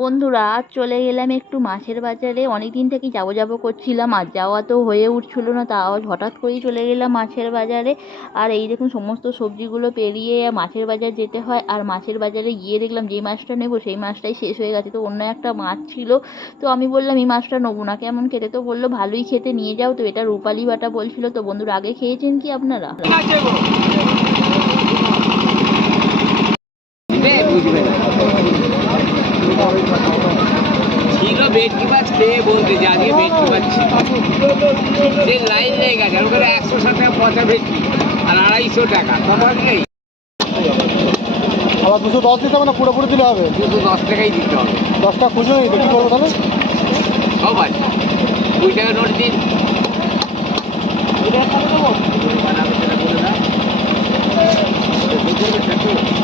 বন্ধুরা আজ চলে গেলাম একটু মাছের বাজারে। অনেক দিন থেকেই যাবো যাবো করছিলাম, আর যাওয়া তো হয়ে উঠছিল না, তাও হঠাৎ করেই চলে গেলাম মাছের বাজারে। আর এই দেখুন সমস্ত সবজিগুলো পেরিয়ে মাছের বাজার যেতে হয়, আর মাছের বাজারে গিয়ে দেখলাম যেই মাছটা নেবো সেই মাছটাই শেষ হয়ে গেছে। তো অন্য একটা মাছ ছিল, তো আমি বললাম এই মাছটা নেবো না, কেমন খেতে? তো বললো ভালোই খেতে, নিয়ে যাও। তো এটা রূপালি বাটা বলছিল। তো বন্ধুরা আগে খেয়েছেন কি আপনারা? ছিল ভেটকি মাছ খেয়ে বলতে যে আজকে ভেটকি মাছ ছিল, যে লাইন লেগে গেছে ওখানে 160 টাকা পচা ভেটকি আর 250 টাকা তফাৎ নেই। আবার 210 দিতে হবে না, পুরোপুরি দিলে হবে? 210 টাকাই দিতে হবে। 10 টাকা খুঁজে নিই, কি করবো তাহলে? সব আছে, 2 টাকা নোট দিন।